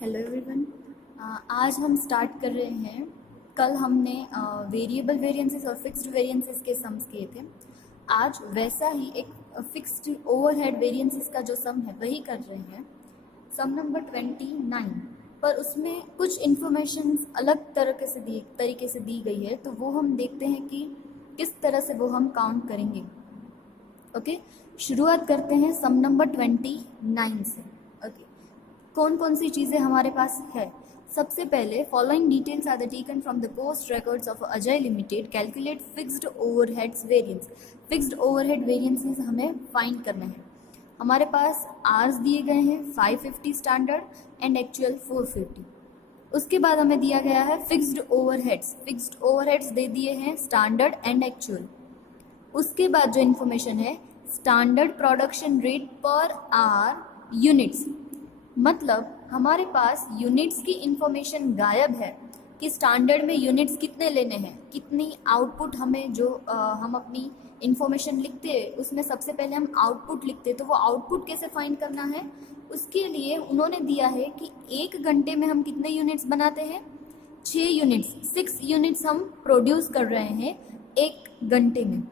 Hello everyone. आज हम start कर रहे हैं। कल हमने वेरिएबल वेरिएंसेस और फिक्स्ड वेरिएंसेस के सम्स किए थे। आज वैसा ही एक फिक्स्ड ओवरहेड वेरिएंसेस का जो सम है वही कर रहे हैं, सम नंबर 29। पर उसमें कुछ इन्फॉर्मेशन अलग तरीके से दी गई है, तो वो हम देखते हैं कि किस तरह से वो हम काउंट करेंगे। ओके, शुरुआत करते हैं सम नंबर 29 से। ओके, कौन कौन सी चीज़ें हमारे पास है। सबसे पहले, following details are the taken from the cost records of Ajay limited, calculate fixed overheads variance. Fixed overhead variances हमें फाइंड करना है। हमारे पास आर्स दिए गए हैं 550 स्टैंडर्ड एंड एक्चुअल 450। उसके बाद हमें दिया गया है फिक्स्ड ओवरहेड्स। फिक्स्ड ओवरहेड्स दे दिए हैं स्टैंडर्ड एंड एक्चुअल। उसके बाद जो इन्फॉर्मेशन है, standard production rate per are units, मतलब हमारे पास यूनिट्स की इंफॉर्मेशन गायब है कि स्टैंडर्ड में यूनिट्स कितने लेने हैं, कितनी आउटपुट हमें जो हम अपनी इंफॉर्मेशन लिखते हैं उसमें सबसे पहले हम आउटपुट लिखते हैं, तो वो आउटपुट कैसे फाइंड करना है उसके लिए उन्होंने दिया है कि 1 घंटे में हम कितने यूनिट्स बनाते हैं, 6 यूनिट्स, 6 यूनिट्स हम प्रोड्यूस कर रहे हैं 1 घंटे में।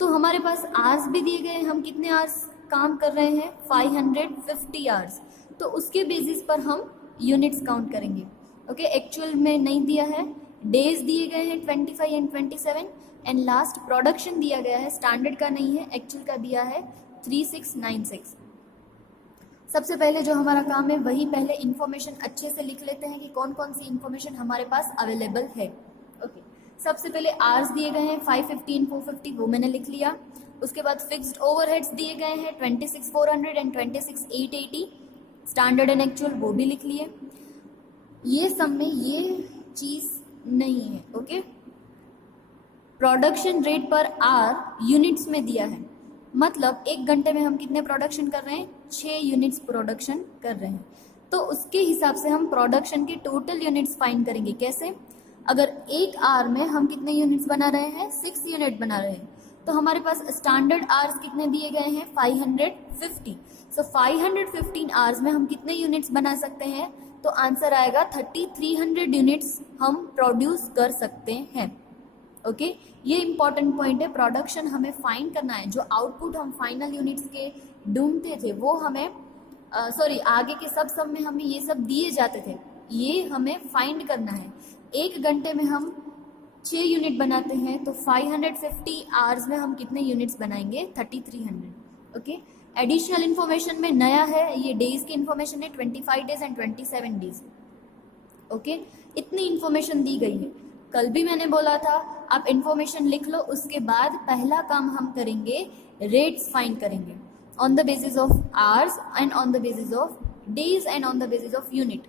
तो हमारे पास आवर्स भी दिए गए, हम कितने आवर्स काम कर रहे हैं, 550 आवर्स। तो उसके बेसिस पर हम यूनिट्स काउंट करेंगे। ओके, एक्चुअल में नहीं दिया है। डेज दिए गए हैं 25 एंड 27 एंड लास्ट प्रोडक्शन दिया गया है, स्टैंडर्ड का नहीं है, एक्चुअल का दिया है 3696। सबसे पहले जो हमारा काम है वही पहले इंफॉर्मेशन अच्छे से लिख लेते हैं कि कौन कौन सी इंफॉर्मेशन हमारे पास अवेलेबल है। ओके, सबसे पहले आवर्स दिए गए हैं 550 450, वो मैंने लिख लिया। उसके बाद फिक्स्ड ओवरहेड्स दिए गए हैं 26400 एंड 26880, स्टैंडर्ड एंड एक्चुअल वो भी लिख लिए। ये सब में ये चीज नहीं है। Okay, production rate per are units में दिया है, मतलब 1 घंटे में हम कितने प्रोडक्शन कर रहे हैं, 6 यूनिट्स प्रोडक्शन कर रहे हैं। तो उसके हिसाब से हम प्रोडक्शन के टोटल यूनिट्स फाइंड करेंगे। कैसे, अगर 1 आवर में हम कितने यूनिट्स बना रहे हैं, 6 यूनिट बना रहे हैं, तो हमारे पास स्टैंडर्ड आवर्स कितने दिए गए हैं, 550। सो 515 आवर्स में हम कितने यूनिट्स बना सकते हैं, तो आंसर आएगा 3300 यूनिट्स हम प्रोड्यूस कर सकते हैं। ओके, ये इंपॉर्टेंट पॉइंट है। प्रोडक्शन हमें फाइंड करना है, जो आउटपुट हम फाइनल यूनिट्स के ढूंढते थे वो हमें आगे के सब में हमें ये सब दिए जाते थे, ये हमें फाइंड करना है। 1 घंटे में हम 6 यूनिट बनाते हैं, तो 550 आवर्स में हम कितने यूनिट्स बनाएंगे, 3300। ओके, एडिशनल इन्फॉर्मेशन में नया है, ये डेज की इन्फॉर्मेशन है 25 डेज एंड 27 डेज। ओके, इतनी इन्फॉर्मेशन दी गई है। कल भी मैंने बोला था आप इन्फॉर्मेशन लिख लो, उसके बाद पहला काम हम करेंगे रेट्स फाइंड करेंगे on the basis of hours and on the basis of days and on the basis of unit.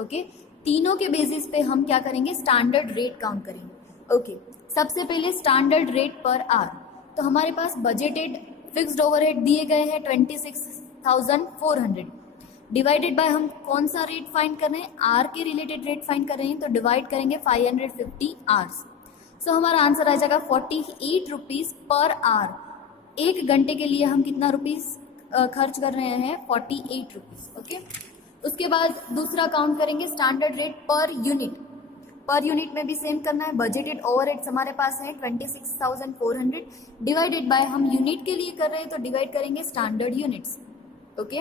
Okay, तीनों के बेसिस पे हम क्या करेंगे, स्टैंडर्ड रेट काउंट करेंगे। ओके, सबसे पहले स्टैंडर्ड रेट पर आवर। तो हमारे पास बजटेड फिक्स्ड ओवरहेड दिए गए हैं 26,400, डिवाइडेड बाय हम कौन सा रेट फाइंड कर रहे हैं, आर के रिलेटेड रेट फाइंड कर रहे हैं, तो डिवाइड करेंगे 550 आवर्स। सो हमारा आंसर आ जाएगा 48 रुपीज पर आवर। 1 घंटे के लिए हम कितना रुपीज खर्च कर रहे हैं, 48 रुपीज। ओके, उसके बाद दूसरा काउंट करेंगे standard rate per unit. Per unit में भी सेम करना है। बजटेड ओवरहेड्स हमारे पास है 26,400, डिवाइडेड बाय हम यूनिट के लिए कर रहे हैं तो डिवाइड करेंगे स्टैंडर्ड यूनिट्स। ओके,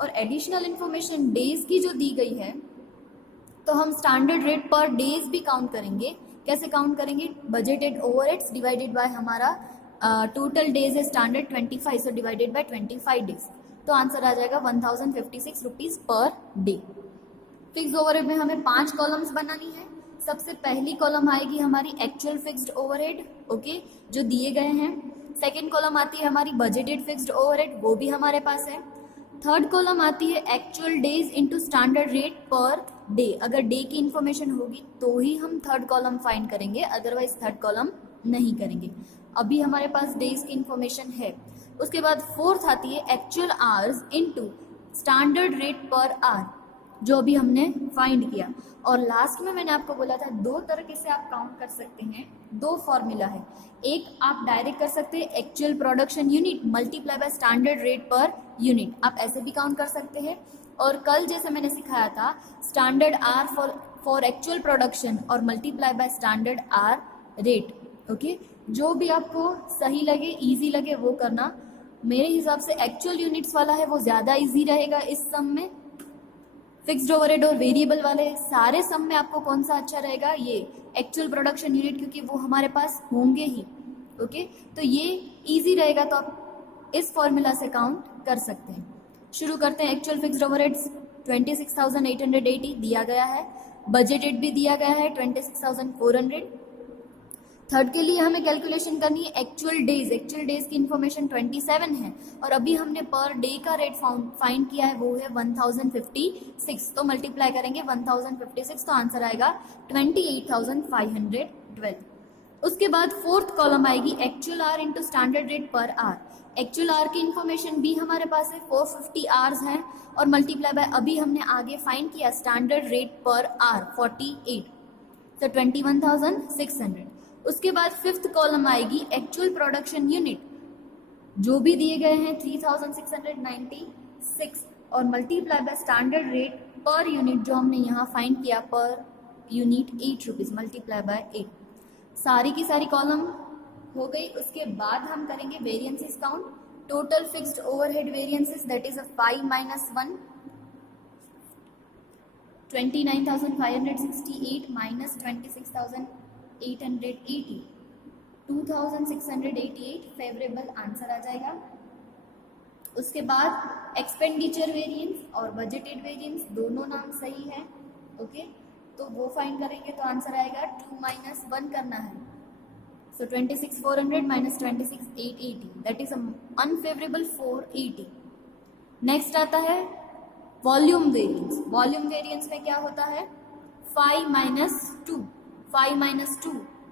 और एडिशनल इन्फॉर्मेशन डेज की जो दी गई है, तो हम स्टैंडर्ड रेट पर डेज भी काउंट करेंगे। कैसे काउंट करेंगे, बजटेड ओवरहेड्स डिवाइडेड बाय हमारा टोटल डेज है standard 25, so divided by 25 days, तो आंसर आ जाएगा 1056 rupees per day. Fixed overhead में हमें 5 कॉलम्स बनानी है। सबसे पहली कॉलम आएगी हमारी एक्चुअल फिक्स्ड ओवरहेड, ओके, जो दिए गए हैं। सेकेंड कॉलम आती है हमारी बजटेड फिक्स्ड ओवरहेड, वो भी हमारे पास है। थर्ड कॉलम आती है actual days into standard rate per day. अगर डे की इंफॉर्मेशन होगी तो ही हम थर्ड कॉलम फाइंड करेंगे, अदरवाइज थर्ड कॉलम नहीं करेंगे। अभी हमारे पास डेज की इंफॉर्मेशन है। उसके बाद फोर्थ आती है actual hours into standard rate per hour, जो अभी हमने फाइंड किया। और लास्ट में मैंने आपको बोला था 2 तरीके से आप काउंट कर सकते हैं, 2 फॉर्मूला है। एक आप डायरेक्ट कर सकते हैं actual production unit multiply by standard rate per unit, आप ऐसे भी काउंट कर सकते हैं। और कल जैसे मैंने सिखाया था standard R for actual production और multiply by standard R rate. Okay, जो भी आपको सही लगे, इजी लगे वो करना। मेरे हिसाब से एक्चुअल यूनिट्स वाला है वो ज़्यादा इजी रहेगा इस सम में। फिक्स्ड ओवरहेड और वेरिएबल वाले सारे सम में आपको कौन सा अच्छा रहेगा? ये एक्चुअल प्रोडक्शन यूनिट, क्योंकि वो हमारे पास होंगे ही। ओके, तो ये इजी रहेगा, तो आप इस फॉर्मूला से काउंट कर सकते हैं। शुरू करते हैं। एक्चुअल फिक्स्ड ओवरहेड्स 26,880 दिया गया है, बजटेड भी दिया गया है 26,400। थर्ड के लिए हमें कैलकुलेशन करनी है एक्चुअल डेज की इंफॉर्मेशन 27 है, और अभी हमने पर डे का रेट फाइंड किया है, वो है 1056। तो मल्टीप्लाई करेंगे 1056, तो आंसर आएगा 28,512। उसके बाद फोर्थ कॉलम आएगी actual hour into standard rate per hour. Actual hour की इंफॉर्मेशन भी हमारे पास है, 450 आवर्स हैं, और मल्टीप्लाई बाय अभी हमने आगे फाइंड किया स्टैंडर्ड रेट पर आर 48, तो 21,600। उसके बाद फिफ्थ कॉलम आएगी एक्चुअल प्रोडक्शन यूनिट, जो भी दिए गए हैं 3,696, और multiply by standard rate per unit जो हमने यहाँ फाइंड किया per unit 8 rupees, multiply by 8। सारी की सारी कॉलम हो गई। उसके बाद हम करेंगे variances count. Total fixed overhead variances that is 5 minus 1, 29,568 minus 26,880, 2,688 favourable answer आ जाएगा। उसके बाद एक्सपेंडिचर वेरिएंस और बजटेड वेरिएंस दोनों नाम सही है। ओके, तो वो फाइंड करेंगे तो आंसर आएगा 2 minus 1 करना है, सो 26,400 minus 26,880 that is unfavourable 480। Next आता है वॉल्यूम वेरिएंस। वॉल्यूम वेरिएंस में क्या होता है? 5 minus 2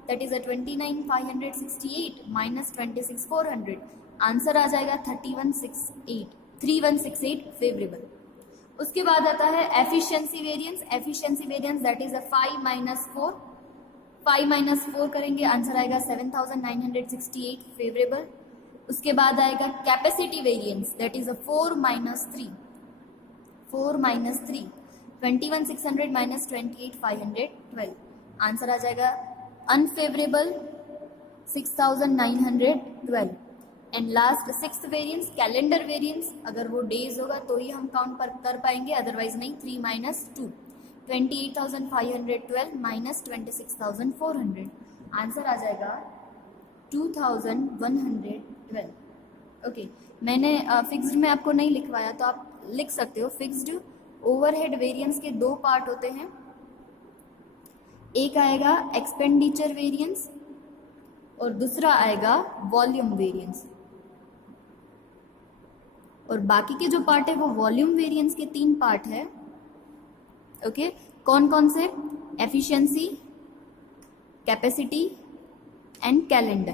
that is 29,568 minus 26,400, answer आ जाएगा 3168 फेवरेबल। उसके बाद आता है efficiency variance that is 5 minus 4 करेंगे, आंसर आएगा 7,968 फेवरेबल। उसके बाद आएगा capacity variance that is 4 minus 3 21,600 minus 28,512, answer आ जाएगा unfavourable 6,912। And last sixth variance calendar variance, अगर वो डेज होगा तो ही हम काउंट कर पाएंगे, अदरवाइज नहीं। 3 minus 2 28,512 minus 26,400, आंसर आ जाएगा 2,112। ओके, मैंने फिक्स्ड में आपको नहीं लिखवाया तो आप लिख सकते हो। फिक्स्ड ओवरहेड वेरिएंस के दो पार्ट होते हैं, एक आएगा एक्सपेंडिचर वेरिएंस और दूसरा आएगा वॉल्यूम वेरिएंस, और बाकी के जो पार्ट है वो वॉल्यूम वेरिएंस के 3 पार्ट है। ओके, कौन कौन से? Efficiency, capacity and calendar.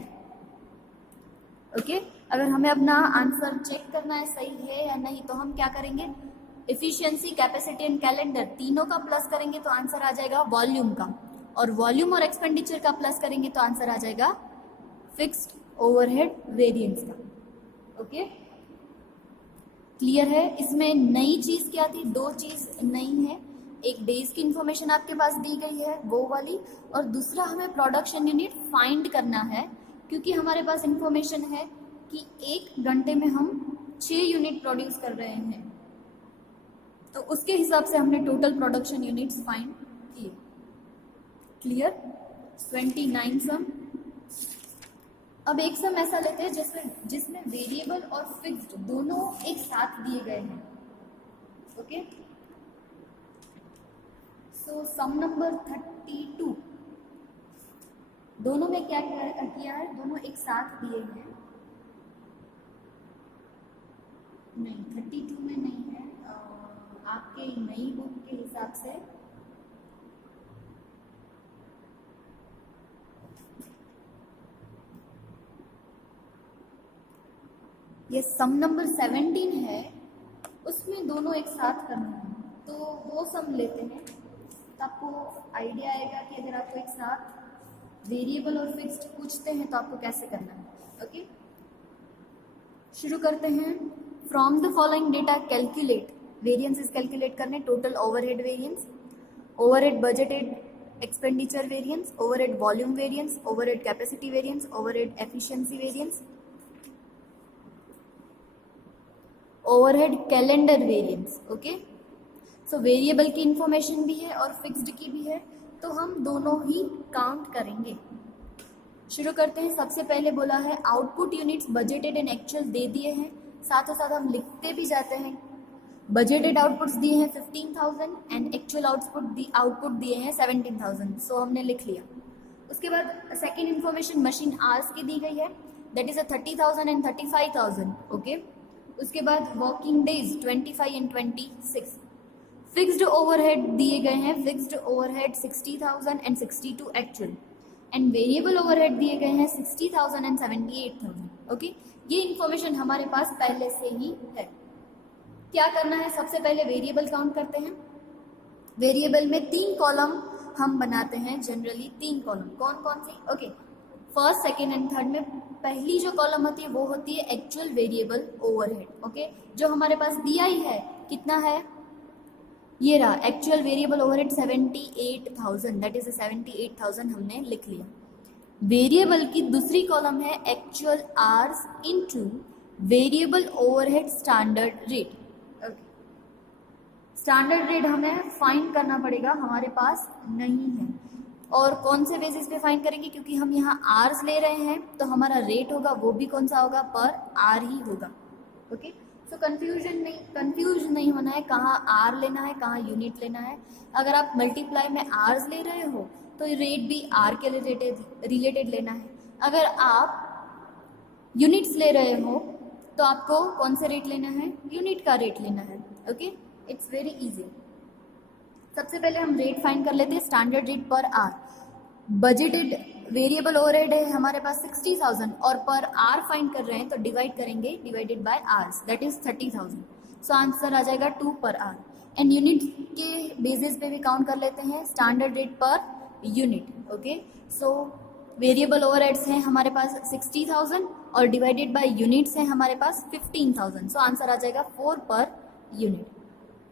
Okay, अगर हमें अपना आंसर चेक करना है सही है या नहीं, तो हम क्या करेंगे? एफिशिएंसी, कैपेसिटी एंड कैलेंडर तीनों का प्लस करेंगे तो आंसर आ जाएगा वॉल्यूम का, और वॉल्यूम और एक्सपेंडिचर का प्लस करेंगे तो आंसर आ जाएगा फिक्स्ड ओवरहेड वेरिएंस का। ओके, क्लियर है? इसमें नई चीज क्या थी? 2 चीज नई है, एक डेज की इंफॉर्मेशन आपके पास दी गई है वो वाली, और दूसरा हमें प्रोडक्शन यूनिट फाइंड करना है, क्योंकि हमारे पास इंफॉर्मेशन है कि 1 घंटे में हम 6 यूनिट प्रोड्यूस कर रहे हैं, तो उसके हिसाब से हमने टोटल प्रोडक्शन यूनिट्स फाइंड किए। क्लियर? 29 सम। अब एक सम ऐसा लेते हैं जिसमें वेरिएबल और फिक्स्ड दोनों एक साथ दिए गए हैं। ओके, सो सम नंबर 32, दोनों में क्या किया है? दोनों एक साथ दिए हैं। नहीं, 32 में नहीं है, आपके नई बुक के हिसाब से ये सम नंबर 17 है, उसमें दोनों एक साथ करना है, तो वो सम लेते हैं, तो आपको आइडिया आएगा कि अगर आपको एक साथ वेरिएबल और फिक्स्ड पूछते हैं तो आपको कैसे करना है। ओके, शुरू करते हैं। From the following data calculate variances calculate करने, total overhead variance, overhead budgeted expenditure variance, overhead volume variance, overhead capacity variance, overhead efficiency variance, overhead calendar variance. Okay, so variable की इंफॉर्मेशन भी है और fixed की भी है, तो हम दोनों ही काउंट करेंगे। शुरू करते हैं। सबसे पहले बोला है output units budgeted and actual दे दिए हैं, साथ ही साथ हम लिखते भी जाते हैं। बजटेड आउटपुट्स दिए हैं 15,000 एंड एक्चुअल आउटपुट दिए हैं 17,000, सो हमने लिख लिया। उसके बाद सेकेंड इंफॉर्मेशन मशीन आवर्स की दी गई है, दैट इज 30,000 एंड 35,000। ओके, उसके बाद working days 25 and 26। Fixed overhead दिए गए हैं, fixed overhead 60,000 and 62 actual, and variable overhead दिए गए हैं 60,000 एंड 78,000। ओके, ये इंफॉर्मेशन हमारे पास पहले से ही है। क्या करना है, सबसे पहले वेरिएबल काउंट करते हैं। वेरिएबल में 3 कॉलम हम बनाते हैं, जनरली 3 कॉलम। कौन कौन सी? Okay, first, second and third में पहली जो कॉलम होती है वो होती है एक्चुअल वेरिएबल ओवरहेड। ओके, जो हमारे पास दिया ही है, कितना है, ये रहा actual variable overhead 78,000, that is 78,000 हमने लिख लिया। वेरिएबल की दूसरी कॉलम है actual hours into variable overhead standard rate. Standard rate हमें फाइंड करना पड़ेगा, हमारे पास नहीं है। और कौन से बेसिस पे फाइंड करेंगे, क्योंकि हम यहाँ आवर्स ले रहे हैं तो हमारा रेट होगा वो भी कौन सा होगा, पर आर ही होगा। ओके, सो कंफ्यूज नहीं होना है, कहाँ आर लेना है कहाँ यूनिट लेना है। अगर आप मल्टीप्लाई में आर्स ले रहे हो तो रेट भी आर के रिलेटेड लेना है। अगर आप यूनिट्स ले रहे हो तो आपको कौन से रेट लेना है, यूनिट का रेट लेना है। Okay, it's very easy. सबसे पहले हम रेट फाइंड कर लेते हैं, standard rate per are. Budgeted variable overhead है हमारे पास 60,000 और पर आर फाइंड कर रहे हैं तो डिवाइड करेंगे, divided by hours, that is 30,000। So answer आ जाएगा 2 पर आर। एंड यूनिट के बेसिस पे भी काउंट कर लेते हैं, standard rate per unit. Okay, so variable overheads हैं हमारे पास 60,000 और डिवाइडेड बाय यूनिट्स हैं हमारे पास 15,000। सो आंसर आ जाएगा 4 पर यूनिट।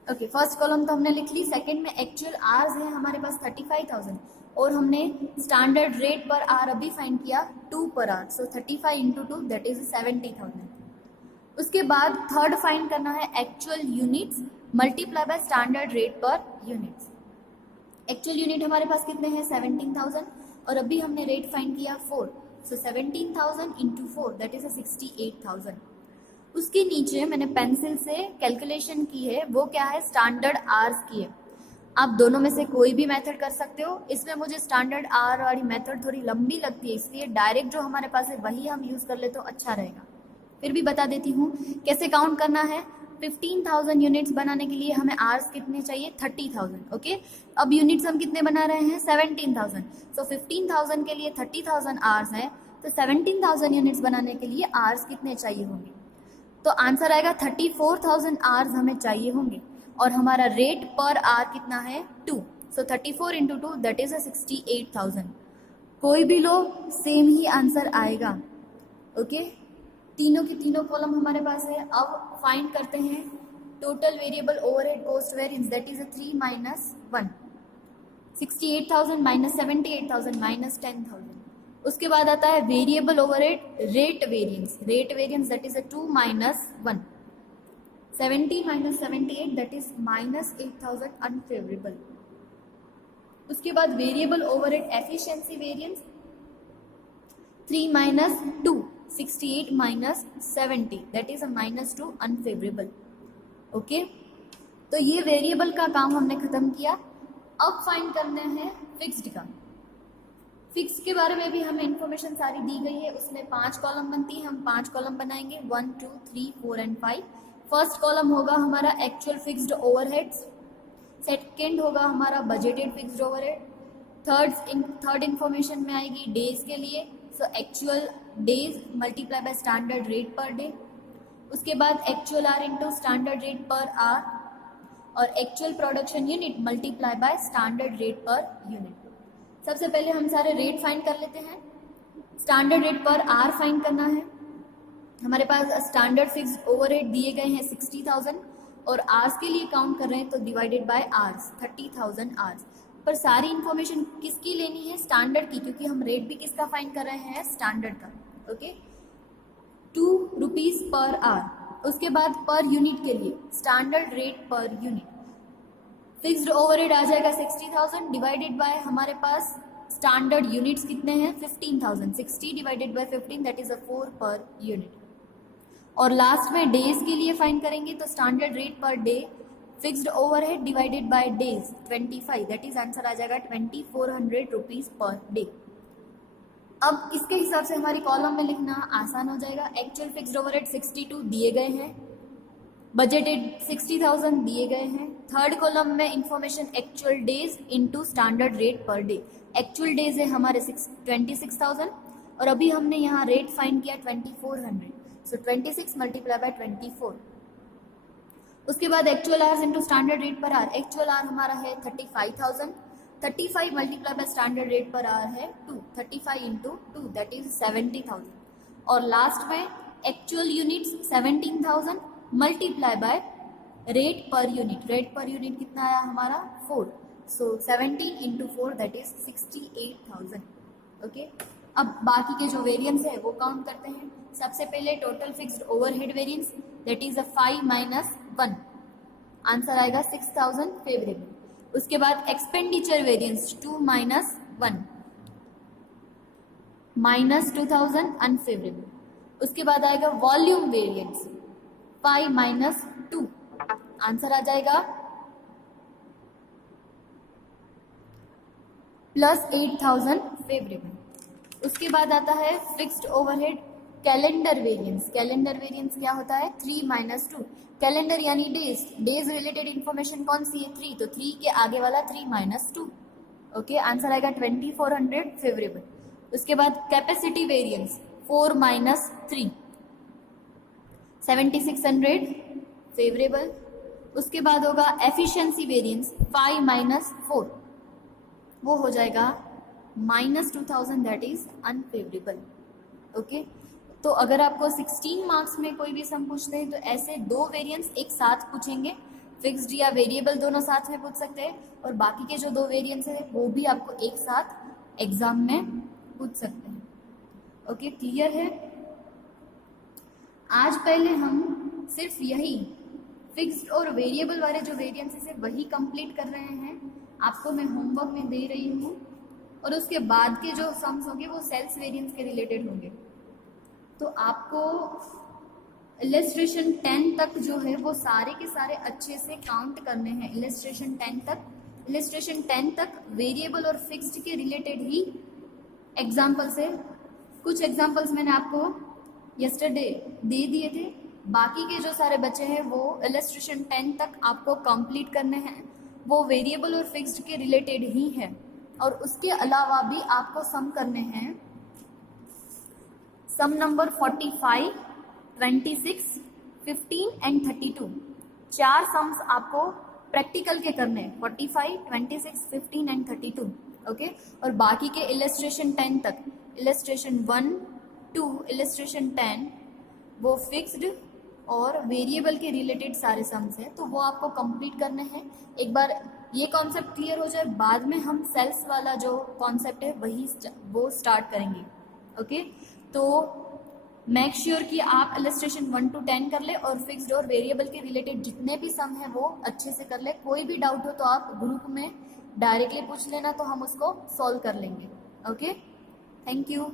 ओके, फर्स्ट कॉलम तो हमने लिख ली। सेकंड में एक्चुअल आवर्स है हमारे पास 35,000 और हमने स्टैंडर्ड रेट पर आर अभी फाइंड किया 2 per hour, so 35 into 2 that is 70,000। उसके बाद थर्ड फाइंड करना है actual units multiply by standard rate per units. Actual unit हमारे पास कितने हैं, 17,000 और अभी हमने रेट फाइंड किया 4, सो 17,000 इंटू 4 दैट इज 68,000। उसके नीचे मैंने पेंसिल से कैलकुलेशन की है, वो क्या है, स्टैंडर्ड आवर्स की है। आप दोनों में से कोई भी मेथड कर सकते हो। इसमें मुझे स्टैंडर्ड आवर वाली मेथड थोड़ी लंबी लगती है, इसलिए डायरेक्ट जो हमारे पास है वही हम यूज कर ले तो अच्छा रहेगा। फिर भी बता देती हूँ कैसे काउंट करना है। 15,000 यूनिट्स बनाने के लिए हमें आवर्स कितने चाहिए, 30,000। ओके, अब यूनिट्स हम कितने बना रहे हैं, 17,000। सो 15,000 के लिए 30,000 आवर्स है, तो 17,000 यूनिट्स बनाने के लिए आवर्स कितने चाहिए होंगे, तो आंसर आएगा 34,000 आवर्स हमें चाहिए होंगे। और हमारा रेट पर आवर कितना है, 2, सो 34 इंटू 2 दैट इज 68,000। कोई भी लो सेम ही आंसर आएगा। ओके, तीनों की तीनों कॉलम हमारे पास है। अब फाइंड करते हैं total variable overhead cost variance, that is 3 minus 1, 68,000 minus 78,000 minus 10,000। उसके बाद आता है variable overhead rate variance, that is 2 minus 1, 70 minus 78 that is minus 8,000 unfavourable. उसके बाद variable overhead efficiency variance 3 minus 2, 68 minus 70 that is minus 2 unfavourable. Okay, तो ये variable का काम हमने खत्म किया। अब फाइंड करना है फिक्स्ड का। फिक्स के बारे में भी हमें इंफॉर्मेशन सारी दी गई है, उसमें 5 कॉलम बनती है, हम 5 कॉलम बनाएंगे, 1 2 3 4 एंड 5। फर्स्ट कॉलम होगा हमारा एक्चुअल फिक्स्ड ओवरहेड्स, सेकेंड होगा हमारा budgeted fixed overhead, third information में आएगी डेज के लिए, so actual days multiply by standard rate per day. उसके बाद actual hour into standard rate per hour और actual production unit multiply by standard rate per unit. सबसे पहले हम सारे रेट फाइंड कर लेते हैं। Standard rate per hour find करना है। हमारे पास स्टैंडर्ड फिक्स्ड ओवरहेड दिए गए हैं 60,000 और आवर्स के लिए काउंट कर रहे हैं तो डिवाइडेड बाय आवर्स, 30,000 आवर्स। पर सारी इन्फॉर्मेशन किसकी लेनी है? स्टैंडर्ड की, क्योंकि हम रेट भी किसका फाइंड कर रहे हैं? स्टैंडर्ड का। Okay, 2 rupees per hour. उसके बाद पर यूनिट के लिए standard rate per unit. Fixed overhead आ जाएगा 60,000 डिवाइडेड बाय हमारे पास स्टैंडर्ड यूनिट्स कितने हैं? 15,000। 60 divided by 15 that is 4 per unit. और लास्ट में डेज के लिए फाइंड करेंगे तो standard rate per day, fixed overhead divided by days 25 that is answer आ जाएगा 2400 रुपीज पर डे। अब इसके हिसाब से हमारी कॉलम में लिखना आसान हो जाएगा। एक्चुअल फिक्स्ड ओवरहेड 62 दिए गए हैं, बजटेड 60,000 दिए गए हैं। थर्ड कॉलम में information actual days into standard rate per day. Actual days है हमारे 26,000 और अभी हमने यहाँ रेट फाइंड किया 2400, सो 26 मल्टीप्लाई बाय 24। उसके बाद actual hours into standard rate per hour. Actual our हमारा है 35,000, 35 multiply by standard rate per hour है 2, 35 इंटू 2 दैट इज 70,000। और लास्ट में actual units 17,000 multiply by rate per unit. Rate per unit कितना आया हमारा? 4, सो 17 इंटू 4 दैट इज 68,000। ओके, अब बाकी के जो वेरिएंस है वो काउंट करते हैं। सबसे पहले total fixed overhead variance that is 5 minus 1, answer आएगा 6,000 फेवरेबल। उसके बाद expenditure variance 2 minus 1 minus 2,000 unfavourable. उसके बाद आएगा वॉल्यूम वेरिएंस 5 माइनस 2, आंसर आ जाएगा प्लस 8,000 फेवरेबल। उसके बाद आता है fixed overhead calendar variance. Calendar variance क्या होता है? 3 माइनस 2। कैलेंडर यानी डेज, डेज रिलेटेड इंफॉर्मेशन कौन सी है? 3, तो 3 के आगे वाला 3 माइनस 2। ओके, आंसर आएगा 2400 फेवरेबल। उसके बाद कैपेसिटी वेरिएंस 4 माइनस 3, 7600 फेवरेबल। उसके बाद होगा एफिशिएंसी वेरिएंस 5 माइनस 4, वो हो जाएगा minus 2000 that is unfavourable. Okay, तो अगर आपको 16 मार्क्स में कोई भी सम पूछते हैं तो ऐसे 2 वेरिएंस एक साथ पूछेंगे, फिक्स्ड या वेरिएबल दोनों साथ में पूछ सकते हैं, और बाकी के जो 2 वेरिएंस है वो भी आपको एक साथ एग्जाम में पूछ सकते हैं। ओके, क्लियर है? आज पहले हम सिर्फ यही फिक्स्ड और वेरिएबल वाले जो वेरिएंसेस है वही कंप्लीट कर रहे हैं, आपको मैं होमवर्क में दे रही हूँ, और उसके बाद के जो सम्स होंगे वो सेल्स वेरिएंस के रिलेटेड होंगे। तो आपको इलस्ट्रेशन 10 तक जो है वो सारे के सारे अच्छे से काउंट करने हैं। इलस्ट्रेशन 10 तक वेरिएबल और फिक्स्ड के रिलेटेड ही एग्जाम्पल्स है। कुछ एग्जाम्पल्स मैंने आपको यस्टरडे दे दिए थे, बाकी के जो सारे बच्चे हैं वो इलस्ट्रेशन 10 तक आपको कंप्लीट करने हैं, वो वेरिएबल और फिक्स्ड के रिलेटेड ही है। और उसके अलावा भी आपको सम करने हैं, सम नंबर 45, 26, 15 एंड 32। 4 सम्स आपको प्रैक्टिकल के करने हैं, 45, 26, 15 एंड 32। ओके, और बाकी के इलस्ट्रेशन 10 तक, इलस्ट्रेशन 1, 2, इलस्ट्रेशन 10 वो फिक्स्ड और वेरिएबल के रिलेटेड सारे सम्स हैं, तो वो आपको कंप्लीट करने हैं। एक बार ये कॉन्सेप्ट क्लियर हो जाए, बाद में हम सेल्स वाला जो कॉन्सेप्ट है वो स्टार्ट करेंगे। ओके, तो मेक श्योर कि आप इलस्ट्रेशन 1 to 10 कर ले, और फिक्स्ड और वेरिएबल के रिलेटेड जितने भी सम है वो अच्छे से कर ले। कोई भी डाउट हो तो आप ग्रुप में डायरेक्टली पूछ लेना, तो हम उसको सॉल्व कर लेंगे। Okay, thank you.